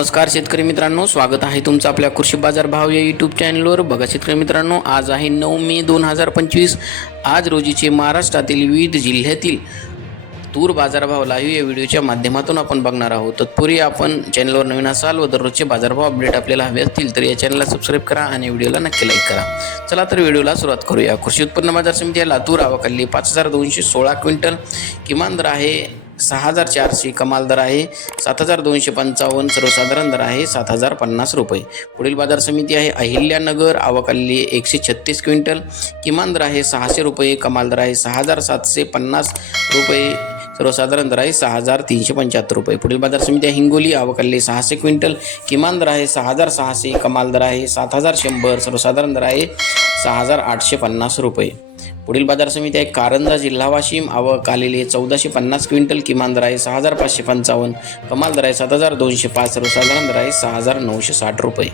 नमस्कार शेतकरी मित्रांनो स्वागत आहे तुमचं आपल्या कृषी बाजार भाव या यूट्यूब चॅनलवर बघा शेतकरी मित्रांनो आज आहे नऊ मे दोन हजार पंचवीस. आज रोजीचे महाराष्ट्रातील विविध जिल्ह्यातील तूर बाजारभाव लाईव्ह या व्हिडिओच्या माध्यमातून आपण बघणार आहोत. तत्पूर्वी आपण चॅनलवर नवीन असाल व दररोजचे बाजारभाव अपडेट आपल्याला हवे असतील तर या चॅनलला सबस्क्राईब करा आणि व्हिडिओला नक्की लाईक करा. चला तर व्हिडिओला सुरुवात करूया. कृषी उत्पन्न बाजार समिती आहे लातूर आवकाली पाच हजार दोनशे सोळा क्विंटल. किमान दर आहे सहा हजार चारशे कमाल दर आहे सात हजार दोनशे पंचावन्न सर्वसाधारण दर आहे सात हजार पन्नास रुपये. पुढील बाजार समिती आहे अहिल्यानगर आवाकाली एकशे छत्तीस क्विंटल. किमान दर आहे सहाशे रुपये कमाल दर आहे सहा हजार सातशे पन्नास रुपये. सर्वसाधारण दर आहे सहा हजार तीनशे पंच्याहत्तर रुपये. पुढील बाजार समिती आहे हिंगोली आवकाली सहाशे क्विंटल. किमान दर आहे सहा हजार सहाशे कमाल दर आहे सात हजार शंभर. सर्वसाधारण दर आहे सहा हजार आठशे पन्नास रुपये. पुढील बाजार समिती आहे. कारंजा जिल्हा वाशिम. आवक आलेले चौदाशे पन्नास क्विंटल. किमान दर आहे सहा हजार पाचशे पंचावन्न. कमाल दर आहे सात हजार दोनशे पाच. सर्वसाधारण दर आहे सहा हजार नऊशे साठ रुपये.